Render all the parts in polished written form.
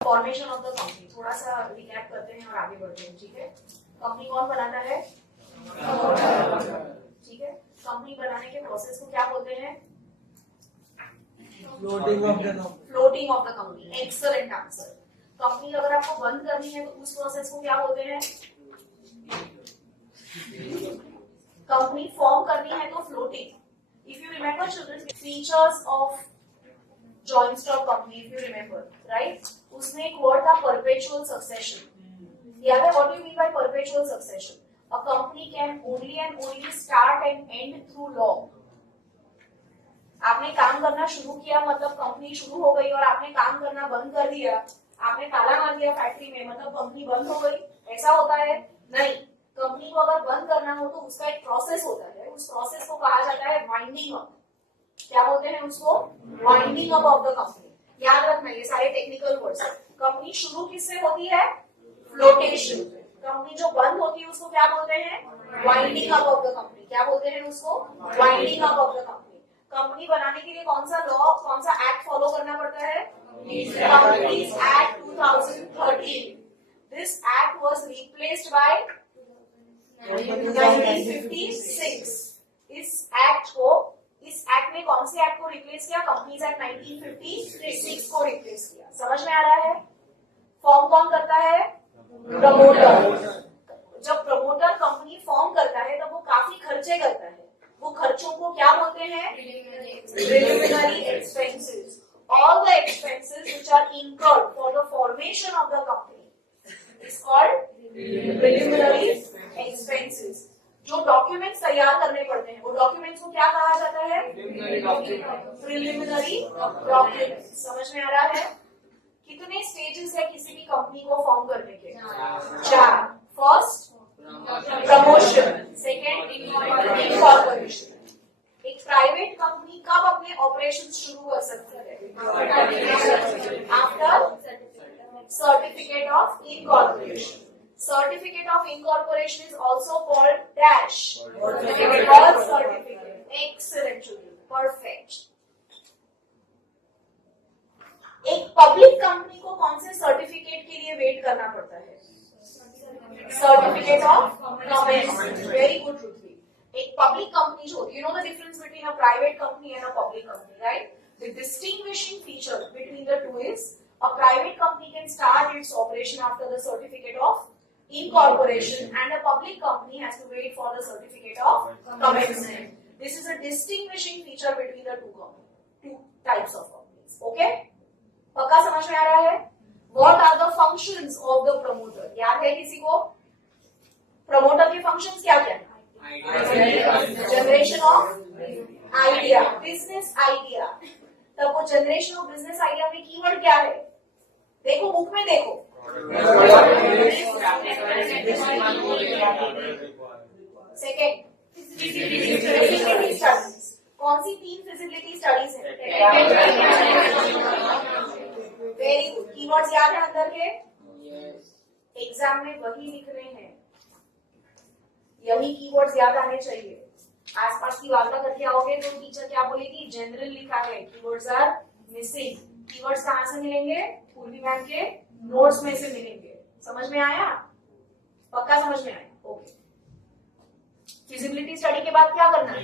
Formation of the company थोड़ा सा रिकैप करते हैं और आगे बढ़ते हैं, ठीक है। कंपनी कौन बनाता है? ठीक है। कंपनी बनाने के प्रोसेस को क्या बोलते हैं? Floating of the company. Excellent answer. Company अगर आपको बंद करनी है तो उस प्रोसेस को क्या बोलते हैं? कंपनी फॉर्म करनी है तो floating. If you remember children, features of joint stock company, if you remember, right, उसमें एक वर्ड था परपेचुअल सक्सेशन। याद है? What do you mean by perpetual succession? A company can only and only start and and through law. आपने काम करना शुरू किया मतलब कंपनी शुरू हो गई, और आपने काम करना बंद कर दिया, आपने ताला मार दिया फैक्ट्री में, मतलब कंपनी बंद हो गई, ऐसा होता है? नहीं। कंपनी को अगर बंद करना हो तो उसका एक प्रोसेस होता है, उस प्रोसेस को कहा जाता है वाइंडिंग अप। क्या बोलते हैं उसको? Winding up of the company. याद रखना ये सारे टेक्निकल वर्ड्स। कंपनी शुरू किससे होती है? फ्लोटेशन। कंपनी जो बंद होती है उसको क्या बोलते हैं? Winding up of the company. क्या बोलते हैं उसको? Winding up of the company. Company बनाने के लिए कौन सा लॉ, कौन सा एक्ट फॉलो करना पड़ता है? Companies act 2013। This act was replaced by 1956। इस एक्ट ने कौन से एक्ट को रिप्लेस किया? कंपनीज एक्ट 1956 को रिप्लेस किया। समझ में आ रहा है? फॉर्म कौन करता है? प्रमोटर। जब प्रमोटर कंपनी फॉर्म करता है तब वो काफी खर्चे करता है। वो खर्चों को क्या बोलते हैं? Preliminary expenses. All the expenses which are incurred for the formation of the company is called preliminary expenses. जो डॉक्यूमेंट्स तैयार करने पड़ते हैं वो डॉक्यूमेंट्स को क्या कहा जाता है? Preliminary documents. समझ में आ रहा है? कितने स्टेजेस है किसी भी कंपनी को फॉर्म करने के? 4। First promotion, second incorporation. एक प्राइवेट कंपनी कब अपने ऑपरेशन शुरू कर सकती है? After certificate of incorporation. Certificate of incorporation is also called dash certificate. Excellent, perfect. एक पब्लिक कंपनी को कौन से सर्टिफिकेट के लिए वेट करना पड़ता है? Certificate of commencement. Very good Prithvi. एक पब्लिक कंपनी जो होती है, you know the difference between a private company and a public company, right? The distinguishing feature between the two is a private company can start its operation after the certificate of incorporation and a public company has to wait for the certificate of commencement. This is a distinguishing feature between the two types of companies. Okay? पक्का समझ में आ रहा है? What are the functions of the promoter? याद है किसी को? प्रमोटर के फंक्शंस क्या क्या है? Generation of idea, business idea. तब वो जनरेशन ऑफ बिजनेस आइडिया में कीवर्ड क्या है? देखो बुक में देखो। Second feasibility studies. कौन सी 3 फिजिबिलिटी स्टडीज है? Very good. कीवर्ड्स याद है अंदर के? एग्जाम में वही लिखने हैं, यही कीवर्ड्स याद आने चाहिए। आसपास की वार्ता करके आओगे तो टीचर क्या बोलेगी? जनरल लिखा है, कीवर्ड्स आर मिसिंग। कीवर्ड्स कहाँ से मिलेंगे? पूर्वी मैम के नोट्स में से मिलेंगे। समझ में आया? पक्का समझ में आया? ओके। फिजिबिलिटी स्टडी के बाद क्या करना है?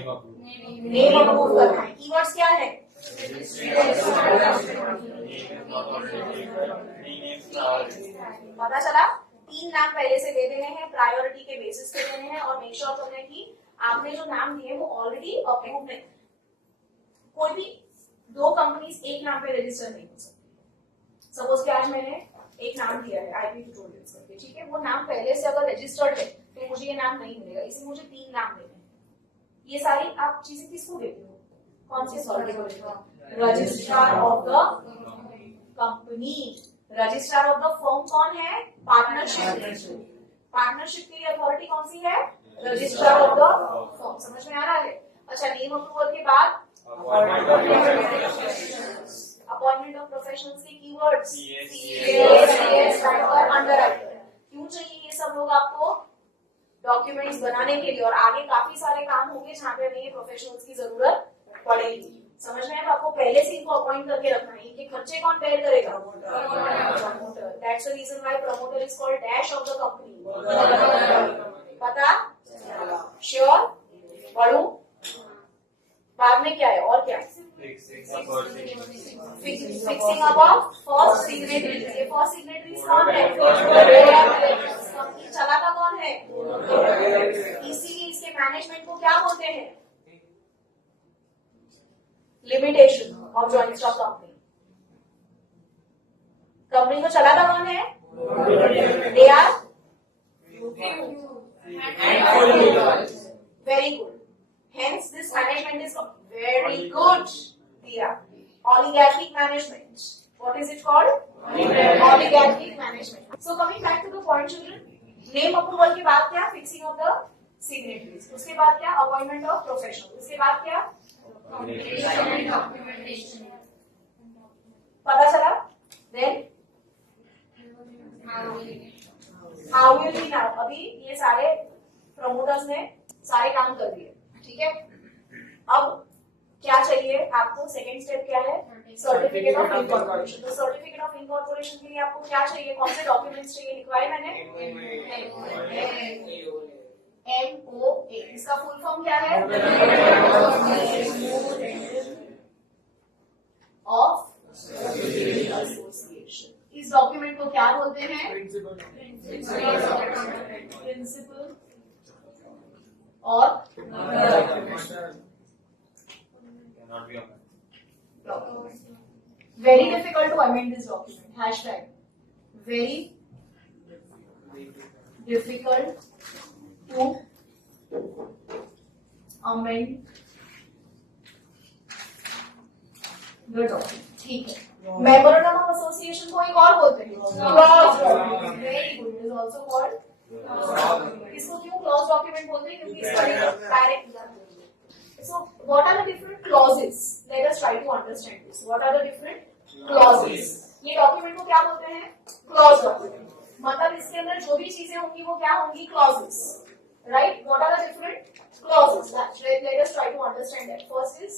नेम अप्रूव करना है। कीवर्ड्स क्या है? पता चला? 3 नाम पहले से दे देने हैं, प्रायोरिटी के बेसिस पे देने हैं, और मेक श्योर करना है कि आपने जो नाम दिए वो ऑलरेडी अप्रूव्ड है। कोई भी 2 कंपनीज एक नाम पे रजिस्टर नहीं हो सकती। सपोज कि आज मैंने एक नाम दिया है आईपी ट्यूटोरियल्स करके, ठीक है? वो नाम पहले से अगर रजिस्टर्ड है तो मुझे ये नाम नहीं मिलेगा, इसलिए मुझे 3 नाम देने हैं। ये सारी आप चीजें किसको देते हो? कौन से registrar of the company. Registrar of the firm कौन है? पार्टनरशिप। पार्टनरशिप के लिए अथॉरिटी कौन सी है? Registrar of the firm. समझ में आ रहा है? अच्छा, नेम अप्रूवल के बाद अपॉइंटमेंट ऑफ प्रोफेशनल्स के कीवर्ड्स अंडरराइटर। क्यों चाहिए ये सब लोग आपको? डॉक्यूमेंट्स बनाने के लिए, और आगे काफी सारे काम होंगे जहां पे हमें ये प्रोफेशनल्स की जरूरत पड़ेगी। समझ में आया? आपको पहले से इनको अपॉइंट करके रखना है, इनके खर्चे कौन बेयर करेगा? Promoter. That's the reason why promoter is called dash of the company. पता? श्योर? पढ़ू? बाद में क्या है और क्या है? Fixing about first signatory. ये फर्स्ट सिग्नेटरी कौन है? कंपनी चलाता कौन है? इसीलिए इसके मैनेजमेंट को क्या बोलते हैं? Limitation of joint stock company. Company को चलाता कौन है? They are very good. Hence, this management is called very good. Diya. Oligarchic management. What is it called? Oligarchic management. So, coming back to the point, children. Name approval के बाद क्या? Fixing of the signatories. उसके बाद क्या? Appointment of professional. उसके बाद क्या? पता चला? Then how will we now? अभी ये सारे promoters ने सारे काम कर दिए, ठीक है? अब क्या चाहिए आपको? सेकेंड स्टेप क्या है? Certificate of incorporation. तो सर्टिफिकेट ऑफ इनकॉर्पोरेशन के लिए आपको क्या चाहिए? कौन से डॉक्यूमेंट्स चाहिए? लिखवाए मैंने? MOA। इसका फुल फॉर्म क्या है? Of association. इस डॉक्यूमेंट को क्या बोलते हैं? प्रिंसिपल और very difficult to amend this document. Hashtag very difficult to amend the document. ठीक है। मेमोरेंडम ऑफ एसोसिएशन को एक और बोलते हैं clause document. Very good. It is also called. इसको क्यों क्लॉज डॉक्यूमेंट बोलते हैं? क्योंकि इसका direct. So, what are the different clauses? Let us try to understand this. What are the different clauses? ये डॉक्यूमेंट को क्या बोलते हैं? Clause document. मतलब इसके अंदर जो भी चीजें होंगी वो क्या होंगी? Clauses, right? What are the different clauses? Let us try to understand that. First is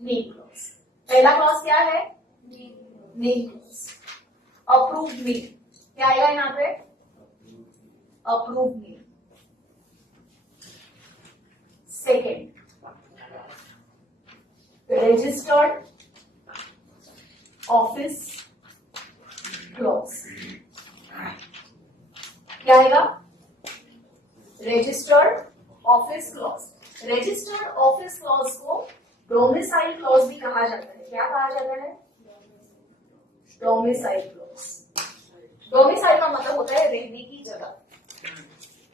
name clause. पहला क्लॉज क्या है? Name clause. अप्रूव्ड नेम क्या आएगा यहाँ पे? Approved name. Second, registered office clause। क्या आएगा? Registered office clause। Registered office clause को domicile clause भी कहा जाता है। क्या कहा जाता है? domicile clause। domicile का मतलब होता है रहने की जगह।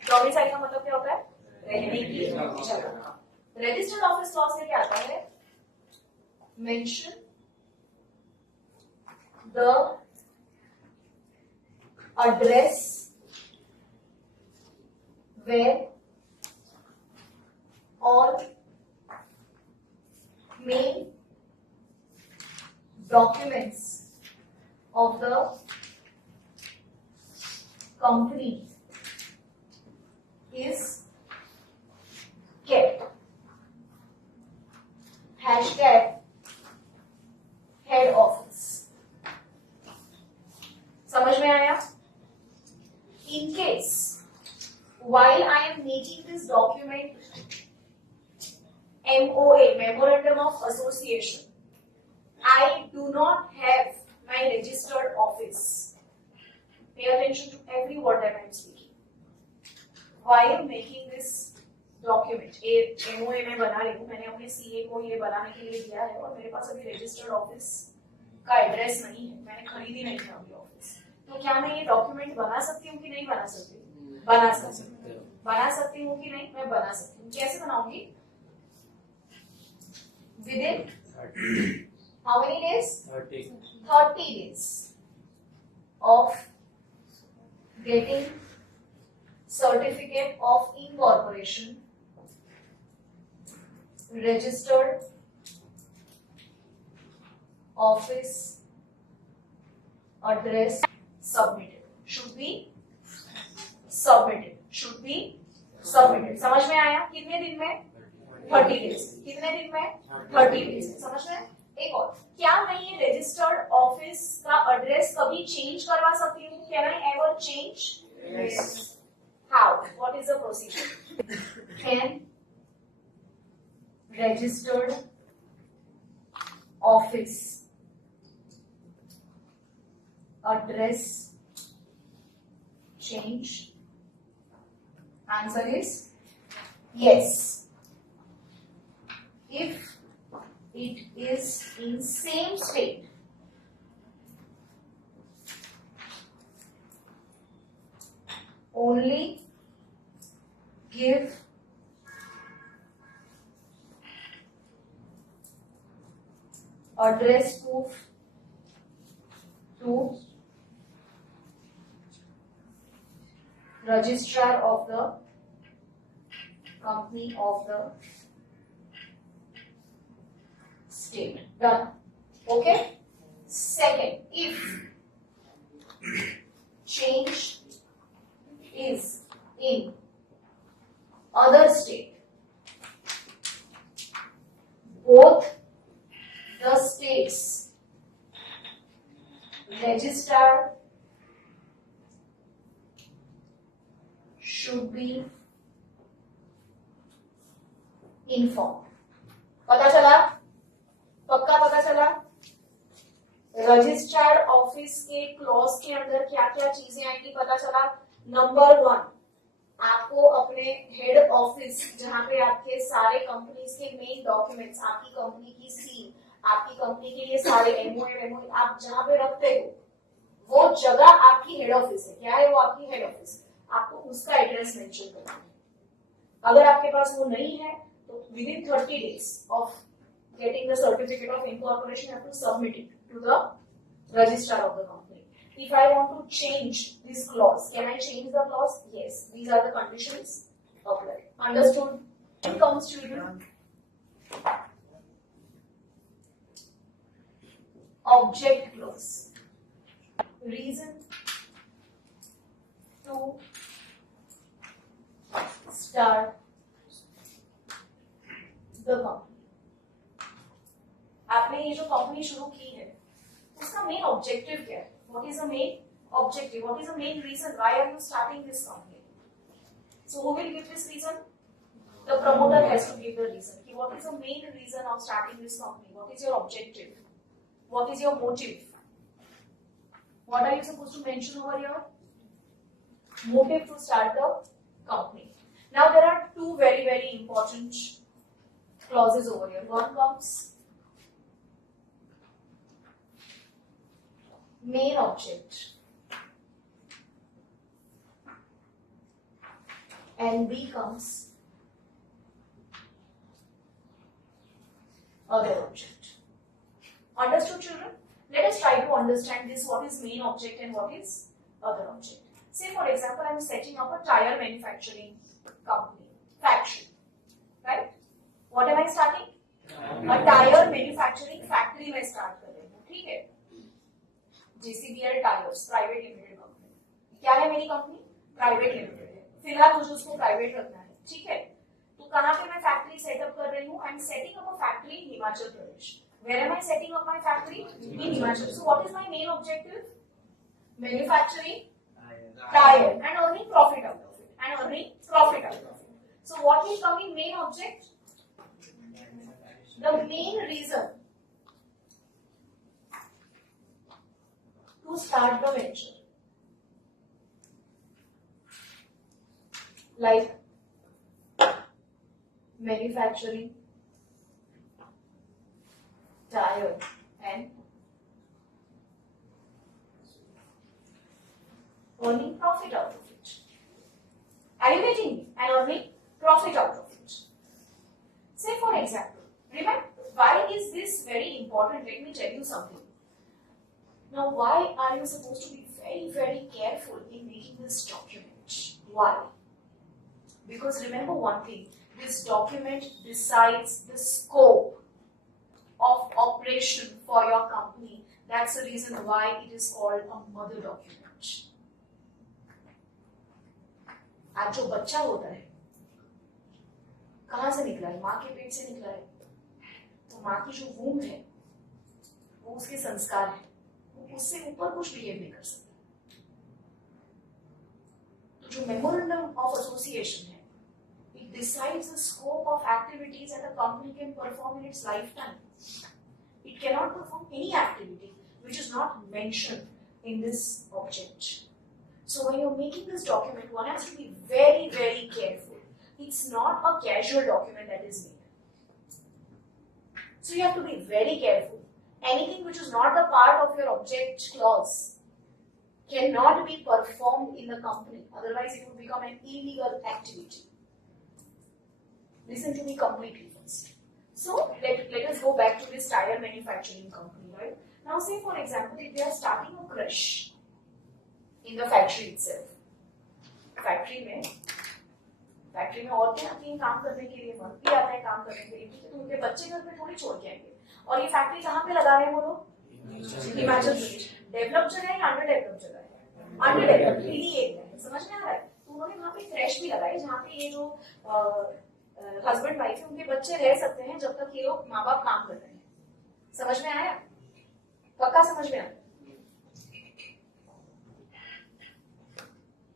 domicile का मतलब क्या होता है? रहने की जगह। रजिस्टर्ड ऑफिस क्लॉज में क्या आता है? मेंशन द एड्रेस वेयर और main documents of the company is kept। Hashtag head office। समझ में आया? In case while I am making this document MOA, Memorandum of Association, I do not have my registered office. Pay attention to every word that I am speaking. While making this document, MOA में बना रही हूँ, मैंने अपने CA को ये बनाने के लिए दिया है और मेरे पास अभी रजिस्टर्ड ऑफिस का एड्रेस नहीं है, मैंने खरीदी नहीं है अभी ऑफिस। तो क्या मैं ये डॉक्यूमेंट बना सकती हूँ कि नहीं बना सकती? बना सकती हूँ। बना सकती हूँ कि नहीं? मैं बना सकती हूँ। कैसे बनाऊंगी? Within how many days? 30 days of getting certificate of incorporation, registered office address submitted, should be submitted, should be submitted। समझ में आया? कितने दिन में? 30 डेज। कितने दिन में? 30 डेज। समझ रहे हैं? एक और, क्या मैं ये रजिस्टर्ड ऑफिस का एड्रेस कभी चेंज करवा सकती हूँ? Can I ever change? Yes. How? What is the procedure? Can registered office address change? Answer is yes. If it is in same state, only give address proof to registrar of the company of the state. Done. Okay. Second, if change is in other state, both the states registrar should be informed. पता चला? पक्का पता चला? Registrar office के क्लॉज के अंदर क्या क्या चीजें आएंगी पता चला? नंबर 1, आपको अपने हेड ऑफिस जहां पे आपके सारे कंपनीज के मेन डॉक्यूमेंट्स, आपकी कंपनी की सील, आपकी कंपनी के लिए सारे एमओयू आप जहां पे रखते हो, वो जगह आपकी हेड ऑफिस है। क्या है वो? आपकी हेड ऑफिस। आपको उसका एड्रेस मेंशन करना है। अगर आपके पास वो नहीं है तो with in 30 days of getting the certificate of incorporation, you have to submit it to the registrar of the company. If I want to change this clause, can I change the clause? Yes. These are the conditions applied. Understood? Then comes children. Object clause. Reason to start the company. आपने ये जो कंपनी शुरू की है उसका main objective क्या है? What is the main objective? What is the main reason why are you starting this company? So who will give this reason? The promoter has to give the reason कि what is the main reason of starting this company? What is your objective? What is your motive? What are you supposed to mention over your motive to start the company? Now there are two very important clauses over here. One comes main object and B comes other object. Understood, children? Let us try to understand this. What is main object and what is other object? Say for example, I am setting up a tire manufacturing company, factory, right? What am I starting? A tire manufacturing factory में start कर रही हूँ, ठीक है? JCBL tyres private limited company. क्या है मेरी company? Private limited है। फिलहाल मुझे उसको प्राइवेट रखना है, ठीक है? तो कहाँ पे मैं फैक्ट्री सेटअप कर रही हूँ? I am setting up a factory in Himachal Pradesh. Where am I setting up my factory? In Himachal. So what is my main objective? Manufacturing tyre and earning profit out of it, and earning profit out of it. So what is coming main object? The main reason to start the venture, like manufacturing tire and earning profit out of it. Are you getting me? And earning profit out of it. Say for example, remember why is this very important? Let me tell you something. Now, why are you supposed to be very careful in making this document? Why? Because remember one thing, this document decides the scope of operation for your company. That's the reason why it is called a mother document. आज जो बच्चा होता है कहाँ से निकला है? माँ के पेट से निकला है। तो माँ की जो वूम्ब है वो उसके संस्कार है, वो उससे ऊपर कुछ बिहेव नहीं कर सकता। तो जो मेमोरेंडम ऑफ एसोसिएशन है, it decides the scope of activities that a company can perform in its lifetime. It cannot perform any activity which is not mentioned in this object. So when you're making this document, one has to be very, very careful. It's not a casual document that is made. So you have to be very careful. Anything which is not a part of your object clause cannot be performed in the company. Otherwise, it would become an illegal activity. Listen to me completely first. So let us go back to this tire manufacturing company, right? Now say for example, if they are starting a crush in the factory itself. Factory में औरतें आती हैं काम करने के लिए, मर्द भी आता है काम करने के लिए, तो उनके बच्चे घर में थोड़ी छोड़ के आएंगे। और ये फैक्ट्री कहाँ पे लगा रहे हैं वो लोग? हिमाचल प्रदेश। डेवलप जगह है या अंडर डेवलप जगह है? अंडर डेवलप, हिली एरिया है, समझ में आ रहा है? तो उन्होंने वहाँ पे क्रैश भी लगाई जहाँ पे ये जो हस्बैंड वाइफ है उनके बच्चे रह सकते हैं जब तक ये लोग माँ बाप काम कर रहे हैं। समझ में आया? पक्का समझ में आया?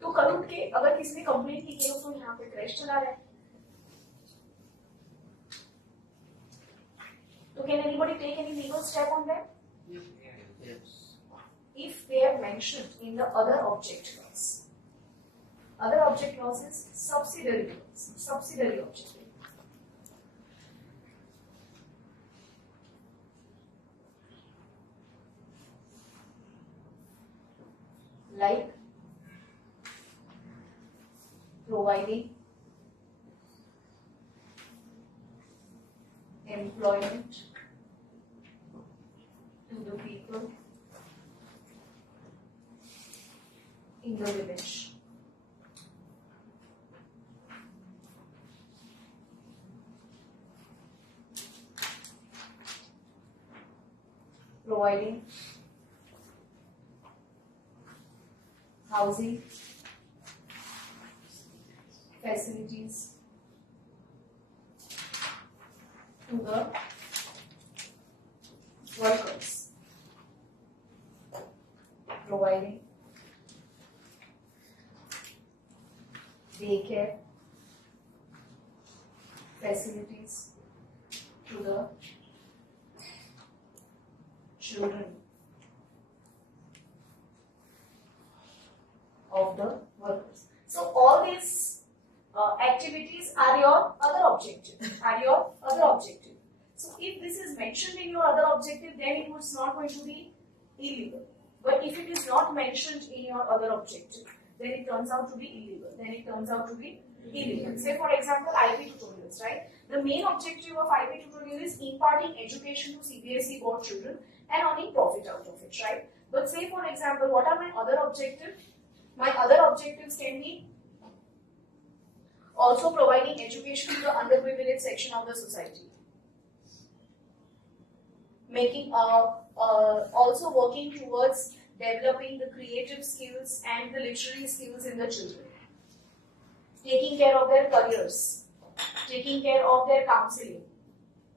तो कल उठ के अगर किसी ने कंप्लेंट की कि लोग तो यहाँ पे क्रैश चला रहे हैं, तो can anybody take any legal step on that? Yes. If they are mentioned in the other object clause. Other object clause is subsidiary clause, subsidiary object. Like providing employment to the people in the village. Providing housing facilities to the workers, providing daycare facilities to the children of the workers. So all these activities are your other objective. So if this is mentioned in your other objective, then it was not going to be illegal. But if it is not mentioned in your other objective, then it turns out to be illegal. Say for example, IP tutorials, right? The main objective of IP tutorial is imparting education to CBSE board children and earning profit out of it, right? But say for example, what are my other objectives? My other objectives can be also providing education to the underprivileged section of the society, making also working towards developing the creative skills and the literary skills in the children, taking care of their careers, taking care of their counseling,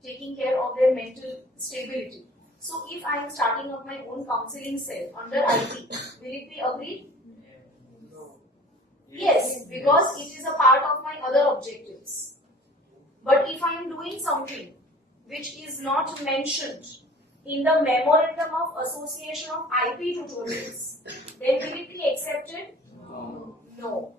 taking care of their mental stability. So if I am starting up my own counseling cell under IP, will it be agreed? Yes, because it is a part of my other objectives. But if I am doing something which is not mentioned in the memorandum of association of IP tutorials, then will it be accepted? No.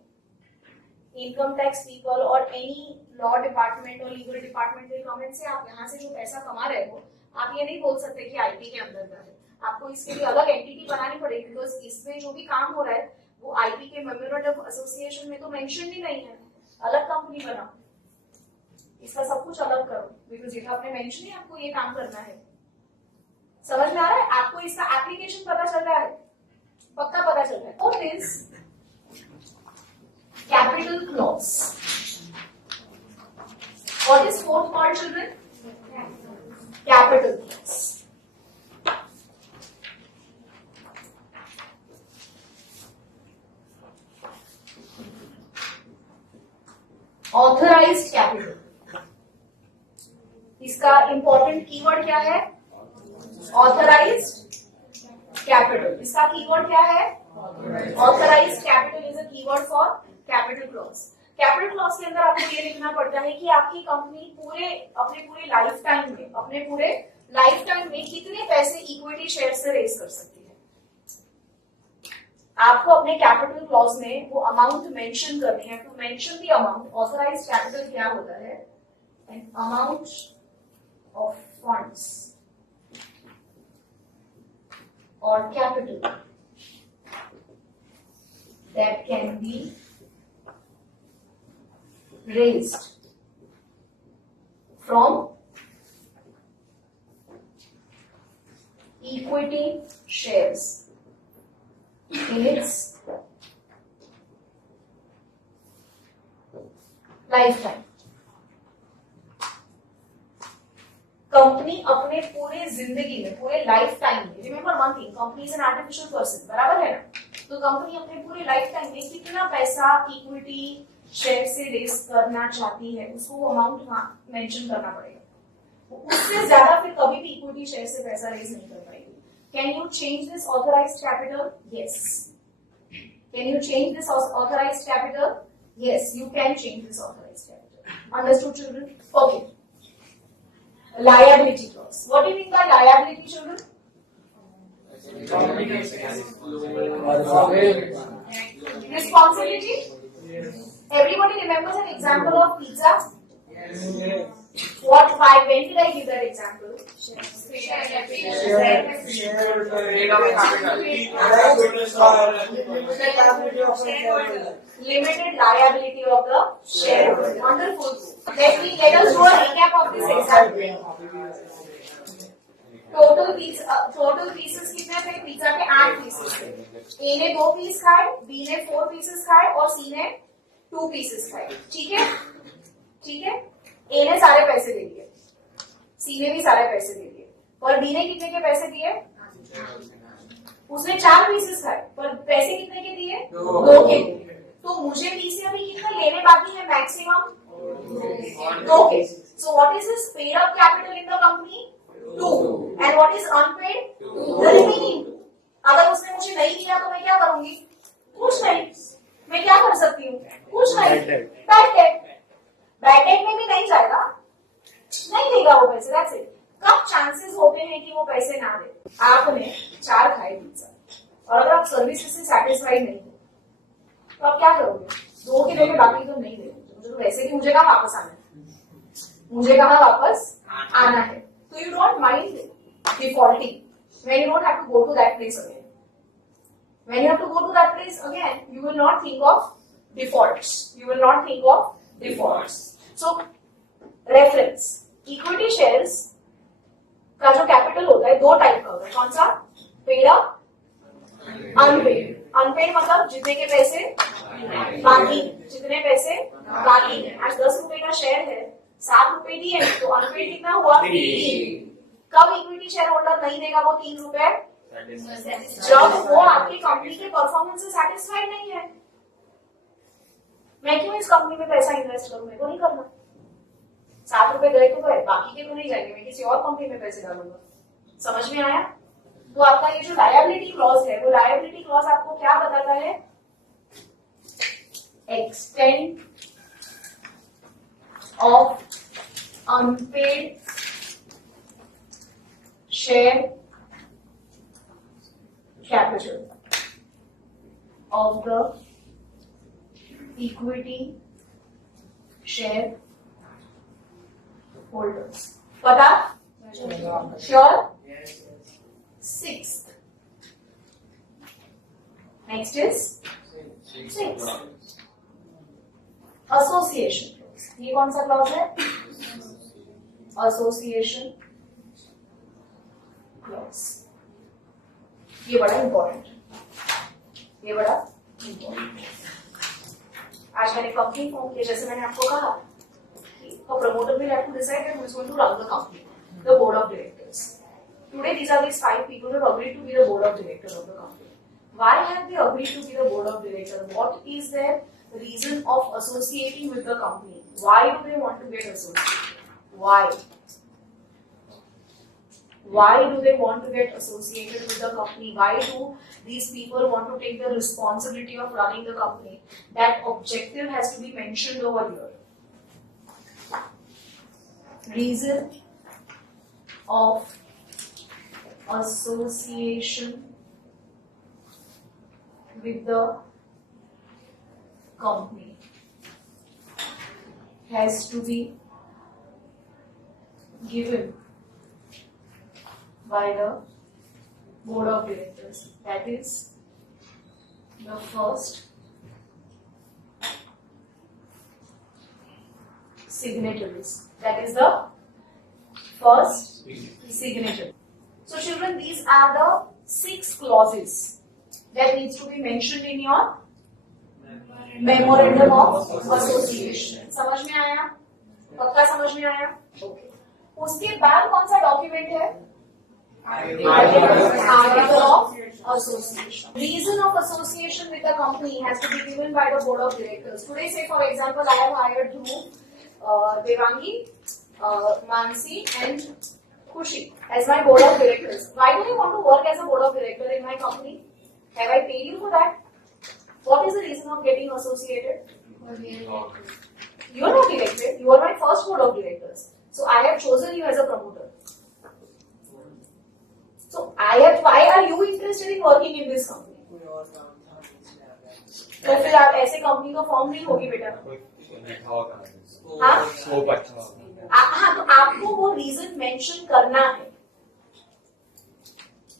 Income tax people or any law department or legal department will come and say, आप यहाँ से जो पैसा कमा रहे हो, आप ये नहीं बोल सकते कि IP के अंदर का है. आपको इसके लिए अलग एंटिटी बनानी पड़ेगी, बिकॉज इसमें जो भी काम हो रहा है वो IP के मेमोरेंडम ऑफ एसोसिएशन में तो मेंशन ही नहीं है. अलग कंपनी बनाओ, इसका सब कुछ अलग करो, बिकॉज ये आपने मेंशन ही आपको ये काम करना है. समझ में आ रहा है? आपको इसका एप्लीकेशन पता चल रहा है? पक्का पता चल रहा है? What is capital clause? What is fourth called, children? Capital clause. Authorized capital. Important keyword क्या है? Authorised capital. इसका कीवर्ड क्या है? Authorised capital is a keyword for capital clause. Capital clause के अंदर आपको ये लिखना पड़ता है कि आपकी कंपनी अपने पूरे लाइफ टाइम में कितने पैसे इक्विटी शेयर से रेज कर सकती है। आपको अपने कैपिटल क्लॉज में वो अमाउंट मेंशन करनी है। To mention the amount, authorised capital क्या होता है? An amount of funds or capital that can be raised from equity shares in its lifetime. Company अपने पूरे जिंदगी में, पूरे लाइफ टाइम में, remember one thing, company is an artificial person, बराबर है ना? तो कंपनी अपने पूरे लाइफ टाइम में कितना पैसा इक्विटी शेयर से रेज करना चाहती है, उसको वो अमाउंट मेंशन करना पड़ेगा। उससे ज्यादा फिर कभी भी इक्विटी शेयर से पैसा रेज नहीं कर पाएगी। Can you change this authorised capital? Yes. Can you change this authorised capital? Yes, you can change this authorised capital. Understood children? Okay. Liability clause. What do you mean by liability, children? Responsibility. Everybody remembers an example of pizza? What? Why? When did I give that example? Limited liability of the shareholder. Wonderful. Let us do a recap of this example. Total pieces कितने थे? पिज्जा के 8 पीसेस थे। ए ने 2 पीस खाए, बी ने 4 पीसेस खाए और सी ने 2 पीसेस खाए। ठीक है, ठीक है। ए ने सारे पैसे दे दिए, सी ने भी सारे पैसे दे दिए, और बी ने कितने के पैसे दिए? उसने 4 पीसेस खाए, पर पैसे कितने के दिए? 2 के दिए। तो मुझे बी से अभी कितना लेने बाकी है? Maximum 2 K. So what is this paid up capital in the company? 2। And what is unpaid? The remaining 2। अगर उसने मुझे नहीं दिया तो मैं क्या करूंगी? कुछ नहीं। मैं क्या कर सकती हूँ? कुछ नहीं। Bad debt. बैड डेट में भी नहीं जाएगा, नहीं देगा वो पैसे। That's it. कब चांसेस होते हैं कि वो पैसे ना दे? आपने 4 खाए पिज्जा और अगर आप सर्विस से सेटिस्फाइड नहीं हो तो आप क्या करोगे? 2 के देंगे, बाकी तो नहीं देंगे। मुझे तो वैसे ही मुझे कहाँ वापस आना है? मुझे कहाँ वापस आना है? So you don't mind defaulting when you don't have to go to that place again. When you have to go to that place again, you will not think of defaults. You will not think of defaults. So reference equity shares का जो कैपिटल होता है 2 टाइप का होता है। कौन सा? Paid up, unpaid. Unpaid मतलब जितने के पैसे बाकी, जितने पैसे बाकी है। आज 10 रुपए का शेयर है, 7 रुपए दिए तो अनपेड कितना हुआ? 3। कब इक्विटी शेयर होल्डर नहीं देगा वो 3 रुपए? जब वो आपकी कंपनी के परफॉर्मेंस से सेटिस्फाइड नहीं है। मैं क्यों इस कंपनी में पैसा इन्वेस्ट करूं? मेरे को नहीं करना। 7 रुपए गए तो गए, बाकी के तो नहीं जाएंगे। मैं किसी और कंपनी में पैसे डालूंगा। समझ में आया? तो आपका ये जो लायबिलिटी क्लॉज है, वो लायबिलिटी क्लॉज आपको क्या बताता है? Extend of unpaid share capital of the equity share holders. पता? Sure? 6th. Next is 6th. Association. ये कौन सा क्लॉज है? Association clause. ये बड़ा इंपॉर्टेंट है, ये बड़ा इंपॉर्टेंट है। आज मैंने कंपनी फॉर्म किया, जैसे मैंने आपको कहा the promoter will have to decide who is going to run the company, the board of directors. Today these are these 5 people who have agreed to be the board of directors of the company. Why have they agreed to be the board of directors? What is their reason of associating with the company? Why do they want to get associated? Why? Why do they want to get associated with the company? Why do these people want to take the responsibility of running the company? That objective has to be mentioned over here. Reason of association with the company has to be given by the board of directors. That is the first signatories. That is the first signatory. So children, these are the 6 clauses that needs to be mentioned in your memorandum of association. समझ में आया? पक्का समझ में आया? Okay. उसके बाद कौन सा डॉक्यूमेंट है? Article of association. Reason of association with the company has to be given by the board of directors. Today, say for example, I have hired Dhruv, Devangi, Mansi, and Khushi as my board of directors. Why do you want to work as a board of director in my company? Have I paid you for that? What is the reason of getting associated? You are not elected. You are my first board of directors. So I have chosen you as a promoter. So why are you interested in working in this company? तो फिर आप ऐसे कंपनी को फॉर्म नहीं होगी बेटा. हाँ, तो आपको वो रीजन मेंशन करना है.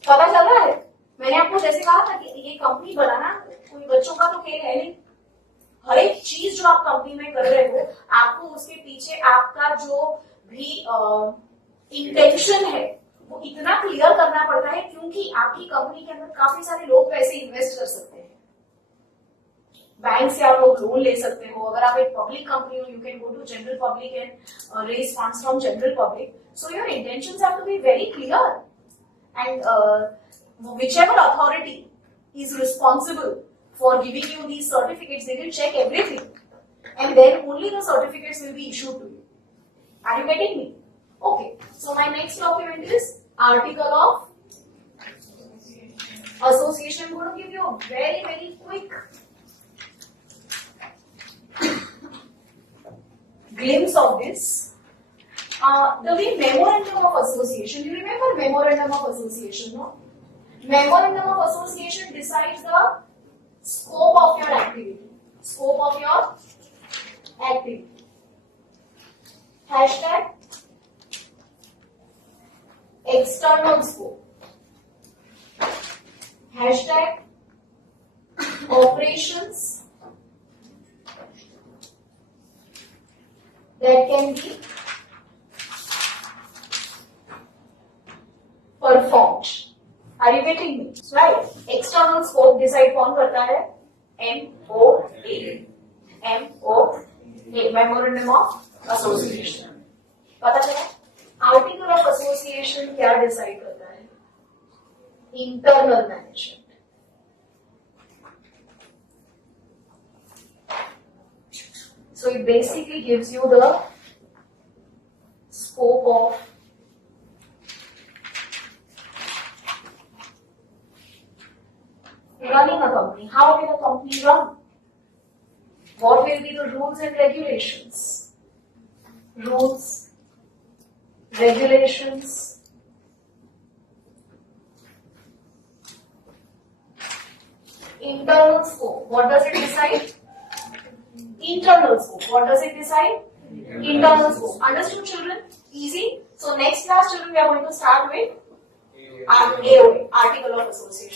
पता चल रहा है? मैंने आपको जैसे कहा था कि ये कंपनी बनाना कोई बच्चों का तो खेल है नहीं. हर एक चीज जो आप कंपनी में कर रहे हो, आपको उसके पीछे आपका जो भी इंटेंशन है वो इतना क्लियर करना पड़ता है, क्योंकि आपकी कंपनी के अंदर काफी सारे लोग पैसे इन्वेस्ट कर सकते हैं. बैंक से आप लोग लोन ले सकते हो. अगर आप एक पब्लिक कंपनी हो, you can go to general public and raise funds from general public. So your intentions have to be very clear, and whichever authority is responsible for giving you these certificates, they will check everything, and then only the certificates will be issued to you. Are you getting me? Okay. So my next document is Article of Association. I'm going to give you a very, very quick glimpse of this. The way Memorandum of Association, you remember Memorandum of Association, no? Memorandum of Association decides the scope of your activity. Scope of your activity. Hashtag external scope. Hashtag operations that can be performed. Are you getting me? Right. External scope decide कौन करता है? MOA. MOA. Memorandum of Association. पता चला? Article of Association क्या डिसाइड करता है? Internal management. So it basically gives you the scope of running a company. How will a company run? What will be the rules and regulations? Rules, regulations, internal scope. What does it decide? Internal scope. What does it decide? Internal scope. Understood, children? Easy. So next class, children, we are going to start with AOA, Article of Association.